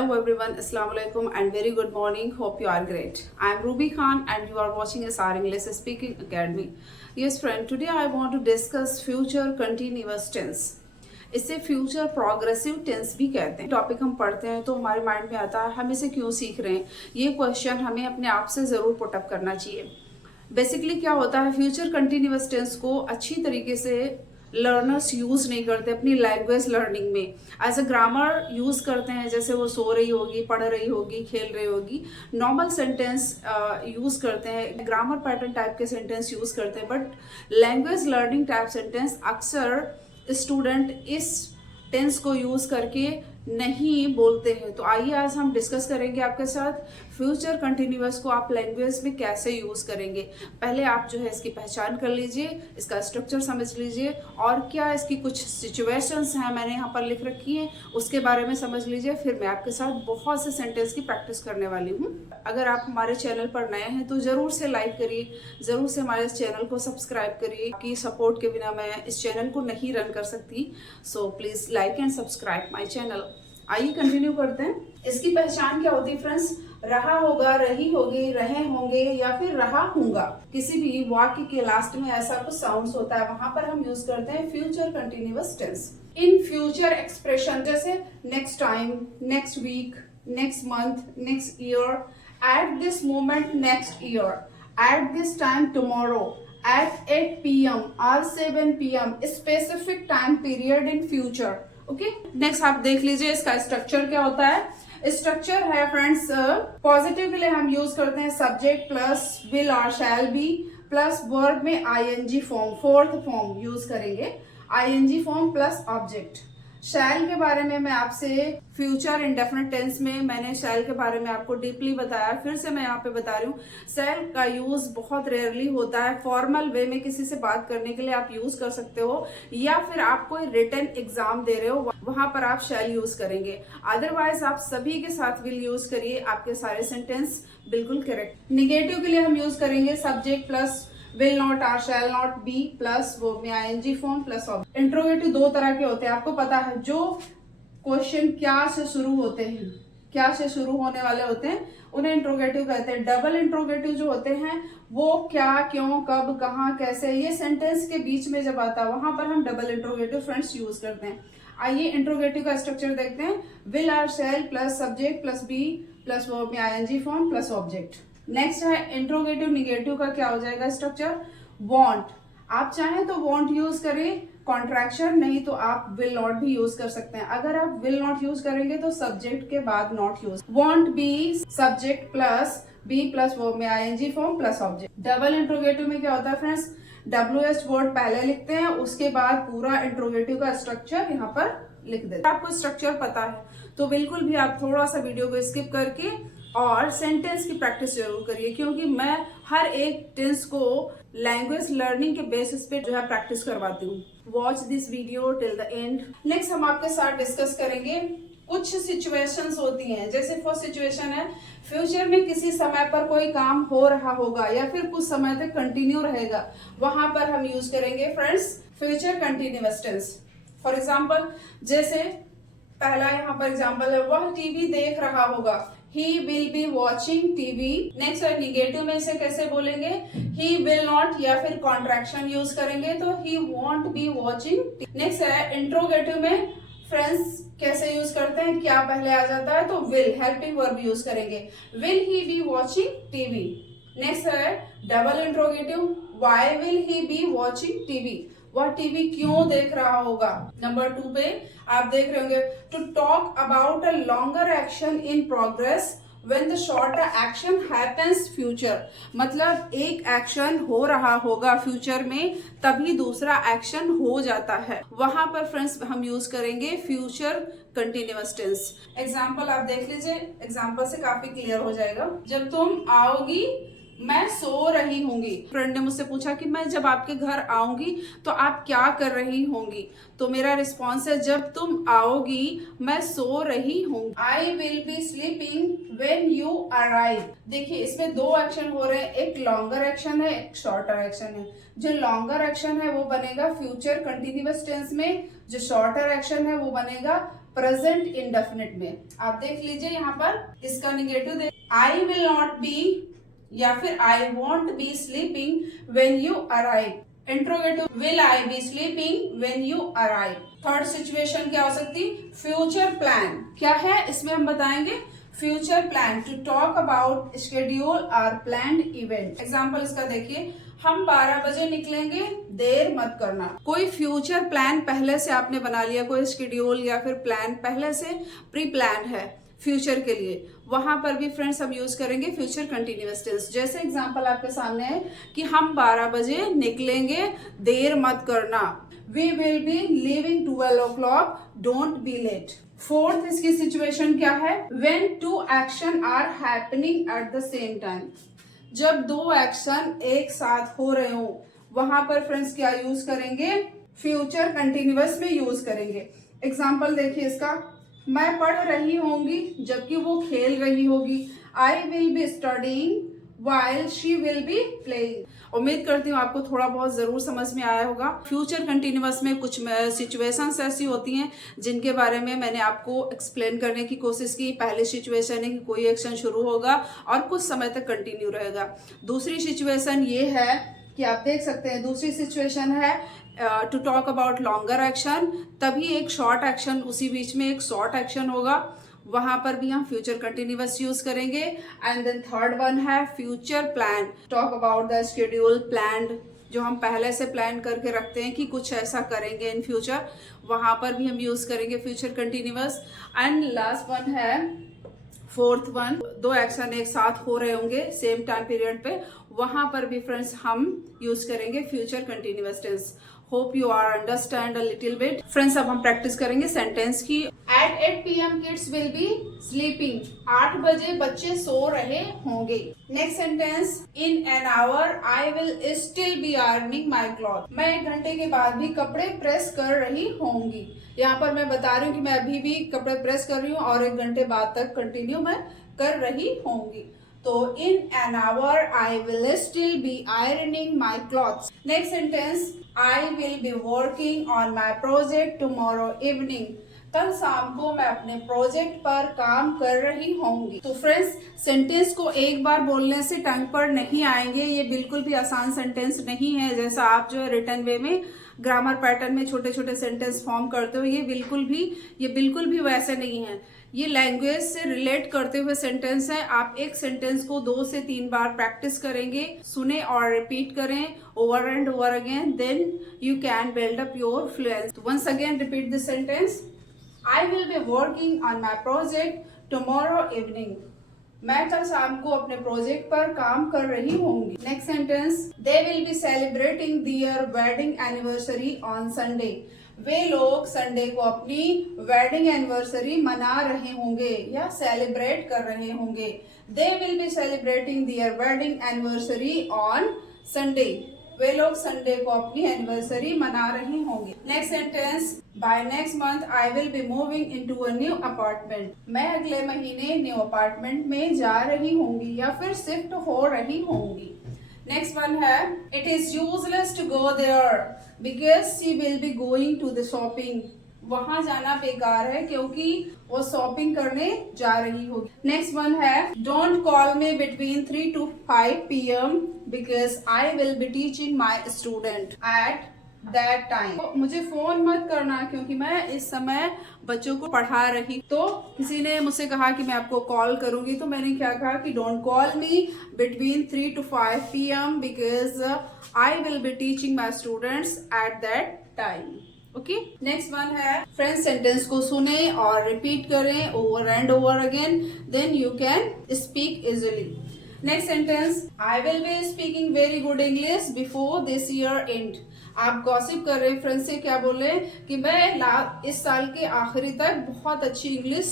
Hello everyone, Assalamu alaikum and very good morning. Hope you are great. I am Ruby Khan and you are watching SR English Speaking Academy. Yes friend, today I want to discuss future continuous tense. इसे future progressive tense भी कहते हैं। Topic हम पढ़ते हैं तो हमारे mind में आता है हम इसे क्यों सीख रहे हैं। ये क्वेश्चन हमें अपने आप से ज़रूर पुटअप करना चाहिए। बेसिकली क्या होता है, फ्यूचर कंटिन्यूअस टेंस को अच्छी तरीके से लर्नर्स यूज़ नहीं करते अपनी लैंग्वेज लर्निंग में। एज अ ग्रामर यूज़ करते हैं, जैसे वो सो रही होगी, पढ़ रही होगी, खेल रही होगी, नॉर्मल सेंटेंस यूज़ करते हैं, ग्रामर पैटर्न टाइप के सेंटेंस यूज़ करते हैं। But language learning type sentence अक्सर स्टूडेंट इस टेंस को यूज़ करके नहीं बोलते हैं। तो आइए आज हम डिस्कस करेंगे आपके साथ फ्यूचर कंटिन्यूअस को आप लैंग्वेज में कैसे यूज़ करेंगे। पहले आप जो है इसकी पहचान कर लीजिए, इसका स्ट्रक्चर समझ लीजिए और क्या इसकी कुछ सिचुएशंस हैं मैंने यहाँ पर लिख रखी हैं उसके बारे में समझ लीजिए। फिर मैं आपके साथ बहुत से सेंटेंस की प्रैक्टिस करने वाली हूँ। अगर आप हमारे चैनल पर नए हैं तो ज़रूर से लाइक करिए, ज़रूर से हमारे चैनल को सब्सक्राइब करिए। आपकी सपोर्ट के बिना मैं इस चैनल को नहीं रन कर सकती। So please like and subscribe my channel. आइए कंटिन्यू करते हैं। इसकी पहचान क्या होती है फ्रेंड्स? रहा होगा, रही होगी, रहे होंगे या फिर रहा होगा। किसी भी वाक्य के लास्ट में ऐसा कुछ साउंड्स होता है, वहां पर हम यूज करते हैं फ्यूचर कंटिन्यूअस टेंस। इन फ्यूचर एक्सप्रेशन जैसे next time, next week, next month, next year, at this moment next year, at this time tomorrow, at 8 p.m. or 7 p.m. specific time period in future. Okay, next आप देख लीजिए इसका structure क्या होता है। Structure है friends, positive के लिए हम यूज करते हैं सब्जेक्ट प्लस विल और शैल बी प्लस वर्ब में ING form, fourth form use करेंगे, ING form plus object. Shall के बारे में मैं आपसे फ्यूचर इंडेफिनिट टेंस में मैंने शैल के बारे में आपको डीपली बताया, फिर से मैं यहाँ पे बता रही हूँ। शैल का यूज बहुत रेयरली होता है। फॉर्मल वे में किसी से बात करने के लिए आप यूज कर सकते हो, या फिर आप कोई रिटन एग्जाम दे रहे हो वहां पर आप शैल यूज करेंगे। अदरवाइज आप सभी के साथ विल यूज करिए, आपके सारे सेंटेंस बिल्कुल करेक्ट। निगेटिव के लिए हम यूज करेंगे सब्जेक्ट प्लस विल नॉट और शैल नॉट बी प्लस वो में ING form plus object. Interrogative दो तरह के होते हैं, आपको पता है। जो क्वेश्चन क्या से शुरू होते हैं, क्या से शुरू होने वाले होते हैं, उन्हें इंट्रोगेटिव कहते हैं। डबल इंट्रोगेटिव जो होते हैं वो क्या, क्यों, कब, कहाँ, कैसे, ये सेंटेंस के बीच में जब आता है वहां पर हम डबल इंट्रोगेटिव फ्रेंड्स यूज करते हैं। आइए इंट्रोगेटिव का स्ट्रक्चर देखते हैं। विल और shall plus subject plus be plus verb में ING form plus object. Next है इंट्रोगेटिव निगेटिव का क्या हो जाएगा स्ट्रक्चर? वांट। आप चाहें तो वांट यूज करें कॉन्ट्रैक्शन, नहीं तो आप विल नॉट भी यूज कर सकते हैं। अगर आप विल नॉट यूज करेंगे तो सब्जेक्ट के बाद not use. Won't be subject plus be plus verb में ING form plus object. Double interrogative में क्या होता है फ्रेंड्स? WH वर्ड पहले लिखते हैं, उसके बाद पूरा इंट्रोगेटिव का स्ट्रक्चर यहाँ पर लिख देते हैं। आपको स्ट्रक्चर पता है तो बिल्कुल भी आप थोड़ा सा वीडियो को स्किप करके और सेंटेंस की प्रैक्टिस जरूर करिए, क्योंकि मैं हर एक टेंस को लैंग्वेज लर्निंग के बेसिस पे जो है प्रैक्टिस करवाती हूँ। Watch this video till the end. Next हम आपके साथ डिस्कस करेंगे कुछ सिचुएशंस होती हैं। जैसे फर्स्ट सिचुएशन है, फ्यूचर में किसी समय पर कोई काम हो रहा होगा या फिर कुछ समय तक कंटिन्यू रहेगा, वहां पर हम यूज करेंगे friends future continuous tense. For example, जैसे पहला यहाँ पर एग्जाम्पल है, वह टीवी देख रहा होगा, he will be watching TV। नेक्स्ट है निगेटिव में इसे कैसे बोलेंगे? he will not या फिर कॉन्ट्रैक्शन यूज करेंगे तो he won't be watching। Next है इंट्रोगेटिव में फ्रेंड्स कैसे यूज करते हैं? क्या पहले आ जाता है तो will, हेल्पिंग वर्ब यूज करेंगे, will he be watching TV। नेक्स्ट है double interrogative, why will he be watching TV? वह टीवी क्यों देख रहा होगा। नंबर 2 पे आप देख रहे होंगे, to talk about a longer action in progress when the shorter action happens future. मतलब एक एक्शन हो रहा होगा फ्यूचर में, तभी दूसरा एक्शन हो जाता है, वहां पर फ्रेंड्स हम यूज करेंगे फ्यूचर कंटिन्यूअस टेंस। एग्जाम्पल आप देख लीजिए, एग्जाम्पल से काफी क्लियर हो जाएगा। जब तुम आओगी मैं सो रही होंगी। फ्रेंड ने मुझसे पूछा कि मैं जब आपके घर आऊंगी तो आप क्या कर रही होंगी, तो मेरा रिस्पॉन्स है जब तुम आओगी मैं सो रही हूँ। आई will be sleeping when you arrive. देखिए इसमें दो एक्शन हो रहे हैं, एक लॉन्गर एक्शन है, एक शॉर्टर एक्शन है। जो लॉन्गर एक्शन है वो बनेगा फ्यूचर कंटिन्यूअस टेंस में, जो शॉर्टर एक्शन है वो बनेगा प्रेजेंट इंडेफिनिट में। आप देख लीजिए यहाँ पर इसका निगेटिव देख, आई विल नॉट बी या फिर I want B sleeping when you arrive. Interrogative, will I B sleeping when you arrive. Third situation क्या हो सकती, फ्यूचर प्लान क्या है, इसमें हम बताएंगे future plan to talk about schedule और प्लान्ड इवेंट। एग्जाम्पल इसका देखिए, हम 12 बजे निकलेंगे, देर मत करना। कोई फ्यूचर प्लान पहले से आपने बना लिया, कोई शेड्यूल या फिर प्लान पहले से प्री प्लान है फ्यूचर के लिए, वहां पर भी फ्रेंड्स हम यूज करेंगे फ्यूचर कंटिन्यूअस टेंस। जैसे एग्जांपल आपके सामने है कि हम 12 बजे निकलेंगे, देर मत करना। We will be leaving 12 o'clock, don't be late. Fourth इसकी सिचुएशन क्या है, when two action are happening at the same time. जब दो एक्शन एक साथ हो रहे हो, वहां पर फ्रेंड्स क्या यूज करेंगे, फ्यूचर कंटिन्यूअस में यूज करेंगे। एग्जांपल देखिए इसका, मैं पढ़ रही होंगी जबकि वो खेल रही होगी। आई will be studying while she will be playing। उम्मीद करती हूँ आपको थोड़ा बहुत जरूर समझ में आया होगा। फ्यूचर कंटिन्यूअस में कुछ सिचुएशंस ऐसी होती हैं जिनके बारे में मैंने आपको एक्सप्लेन करने की कोशिश की। पहली सिचुएशन है कि कोई एक्शन शुरू होगा और कुछ समय तक कंटिन्यू रहेगा। दूसरी सिचुएशन ये है कि आप देख सकते हैं, दूसरी सिचुएशन है to talk about longer action, तभी एक शॉर्ट एक्शन, उसी बीच में एक शॉर्ट एक्शन होगा, वहां पर भी हम फ्यूचर कंटिन्यूअस यूज करेंगे। एंड देन थर्ड वन है future plan, talk about the schedule planned, जो हम पहले से प्लान करके रखते हैं कि कुछ ऐसा करेंगे इन फ्यूचर, वहां पर भी हम यूज करेंगे future continuous. And last one है फोर्थ वन, दो एक्शन एक साथ हो रहे होंगे सेम टाइम पीरियड पे, वहां पर भी फ्रेंड्स हम यूज करेंगे future continuous tense. Hope you are understand a little bit. Friends अब हम प्रैक्टिस करेंगे सेंटेंस की। At 8 PM kids will be sleeping, 8 बजे बच्चे सो रहे होंगे। Next sentence, in an hour I will still be ironing my cloth, मैं 1 घंटे के बाद भी कपड़े प्रेस कर रही होंगी। यहाँ पर मैं बता रही हूँ कि मैं अभी भी कपड़े प्रेस कर रही हूँ और 1 घंटे बाद तक कंटिन्यू मैं कर रही होंगी। तो इन an hour I will still be ironing my clothes. Next sentence, I will be working on my project tomorrow evening, कल शाम को मैं अपने प्रोजेक्ट पर काम कर रही होंगी। तो फ्रेंड्स सेंटेंस को एक बार बोलने से टंग पर नहीं आएंगे, ये बिल्कुल भी आसान सेंटेंस नहीं है। जैसा आप जो है रिटन वे में ग्रामर पैटर्न में छोटे छोटे सेंटेंस फॉर्म करते हो, ये बिल्कुल भी वैसे नहीं है। ये लैंग्वेज से रिलेट करते हुए सेंटेंस है। आप एक सेंटेंस को 2 से 3 बार प्रैक्टिस करेंगे, सुने और रिपीट करें over and over again, then you can build up your fluency. Once again repeat this sentence, I will be working on my project tomorrow evening, मैं कल शाम को अपने प्रोजेक्ट पर काम कर रही होंगी। Next sentence, they will be celebrating their wedding anniversary on Sunday, वे लोग संडे को अपनी वेडिंग एनिवर्सरी मना रहे होंगे या सेलिब्रेट कर रहे होंगे। They will be celebrating their wedding anniversary on Sunday, वे लोग संडे को अपनी एनिवर्सरी मना रहे होंगे। Next sentence, by next month I will be moving into a new apartment, मैं अगले महीने न्यू अपार्टमेंट में जा रही होंगी या फिर शिफ्ट हो रही होंगी। नेक्स्ट वन है, it is useless to go there because she will be going to the shopping, वहां जाना बेकार है क्योंकि वो शॉपिंग करने जा रही होगी। नेक्स्ट वन है, don't call me between 3 to 5 PM because I will be teaching my student at that time, मुझे फोन मत करना क्योंकि मैं इस समय बच्चों को पढ़ा रही। तो किसी ने मुझसे कहा कि मैं आपको कॉल करूंगी, तो मैंने क्या कहा कि don't call me between 3 to 5 PM because I will be teaching my students at that time. Okay, next one है, फ्रेंड्स सेंटेंस को सुने और रिपीट करें over and over again, then you can speak easily. Next sentence, I will be speaking very good English before this year end, आप gossip कर रहे friends से क्या बोले कि मैं इस साल के आखिरी तक बहुत अच्छी इंग्लिश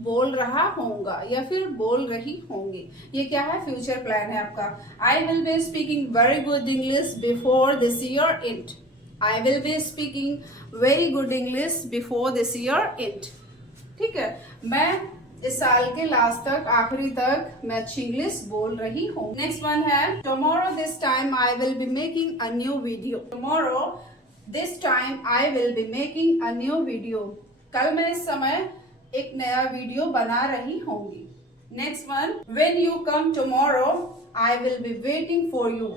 बोल रहा होऊंगा या फिर बोल रही होंगी। ये क्या है, फ्यूचर प्लान है आपका। आई will be speaking very good English before this year and, I will be speaking very good English before this year end। ठीक है, मैं इस साल के लास्ट तक, आखिरी तक मैं अच्छी इंग्लिश बोल रही हूँ। नेक्स्ट वन है, tomorrow this time I will be making a new video, tomorrow this time I will be making a new video, कल मैं इस समय एक नया वीडियो बना रही होंगी। Next one, when you come tomorrow I will be waiting for you.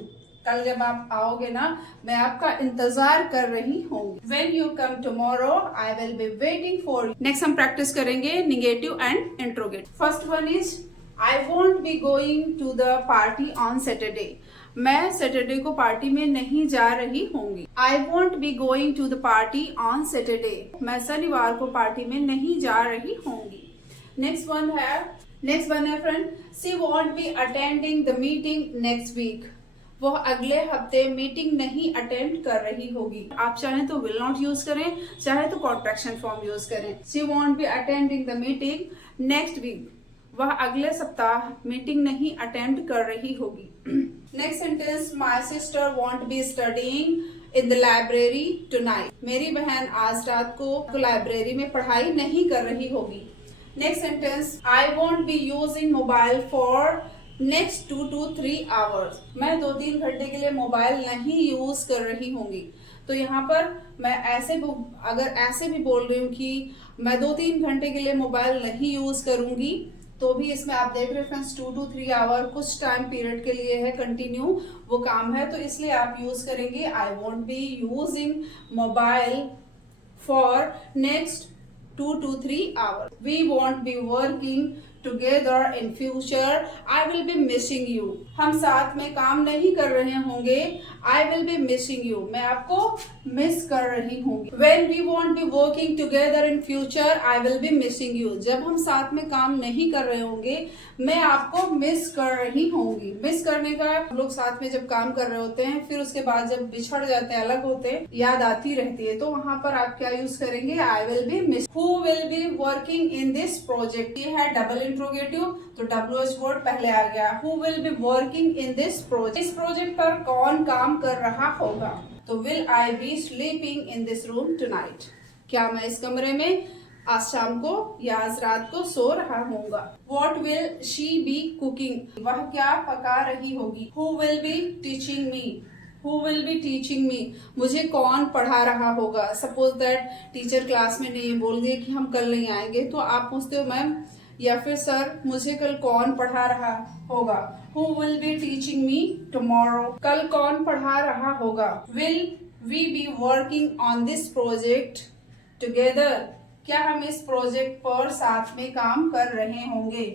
कल जब आप आओगे ना, मैं आपका इंतजार कर रही होंगी। When you come tomorrow I will be waiting for you. Next हम प्रैक्टिस करेंगे negative and interrogative. First one is I won't be going to the party on Saturday. मैं सैटरडे को पार्टी में नहीं जा रही होंगी। I won't be going to the party on Saturday. मैं शनिवार को पार्टी में नहीं जा रही होंगी। नेक्स्ट वन है friend, she won't be attending the meeting next week. वह अगले हफ्ते मीटिंग नहीं अटेंड कर रही होगी। आप चाहें तो विल नॉट यूज करें, चाहे तो कॉन्ट्रैक्शन फॉर्म यूज करें। She won't be attending the meeting next week. वह अगले सप्ताह मीटिंग नहीं अटेंड कर रही होगी। Next sentence, my sister won't be studying in the library tonight. मेरी बहन आज रात को लाइब्रेरी में पढ़ाई नहीं कर रही होगी। Next sentence, I want B using mobile for next 2 to 3 hours. मैं 2-3 घंटे के लिए मोबाइल नहीं यूज कर रही होंगी। तो यहाँ पर मैं अगर ऐसे भी बोल रही हूँ कि मैं 2-3 घंटे के लिए मोबाइल नहीं यूज करूंगी, तो भी इसमें आप देख रहे फ्रेंड्स 2 to 3 आवर कुछ टाइम पीरियड के लिए है, कंटिन्यू वो काम है, तो इसलिए आप यूज करेंगे I won't be using mobile for next 2 to 3 hour. We won't be working together in future, I will be missing you. हम साथ में काम नहीं कर रहे होंगे, I will be missing you. मैं आपको मिस कर रही होंगी। When we won't be working together in future, I will be missing you। जब हम साथ में काम नहीं कर रहे होंगे, मैं आपको मिस कर रही होंगी। मिस करने का, लोग साथ में जब काम कर रहे होते हैं, फिर उसके बाद जब बिछड़ जाते हैं, अलग होते हैं, याद आती रहती है, तो वहां पर आप क्या यूज करेंगे, आई will B miss. Who will be working in this project? ये है डबल इंट्रोगेटिव, तो WH वर्ड पहले आ गया। Who will be working in this project? इस प्रोजेक्ट पर कौन काम कर रहा होगा? तो will I be sleeping in this room tonight? क्या मैं इस कमरे में आज शाम को या आज रात को सो रहा होऊंगा। What will she be cooking? वह क्या पका रही होगी। Who will be teaching me? Who will be teaching me? मुझे कौन पढ़ा रहा होगा। सपोज दैट टीचर क्लास में नहीं बोल दिए कि हम कल नहीं आएंगे, तो आप पूछते हो मैम या फिर सर मुझे कल कौन पढ़ा रहा होगा। Who will be teaching me tomorrow? कल कौन पढ़ा रहा होगा। Will we be working on this project together? क्या हम इस प्रोजेक्ट पर साथ में काम कर रहे होंगे।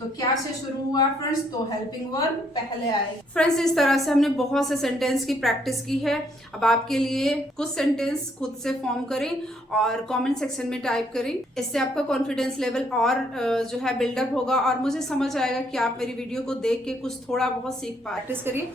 तो क्या से शुरू हुआ फ्रेंड्स, तो हेल्पिंग वर्ब पहले आएगा। फ्रेंड्स, इस तरह से हमने बहुत से सेंटेंस की प्रैक्टिस की है। अब आपके लिए कुछ सेंटेंस खुद से फॉर्म करें और कमेंट सेक्शन में टाइप करें। इससे आपका कॉन्फिडेंस लेवल और जो है बिल्डअप होगा और मुझे समझ आएगा कि आप मेरी वीडियो को देख के कुछ थोड़ा बहुत सीख प्रैक्टिस करिए।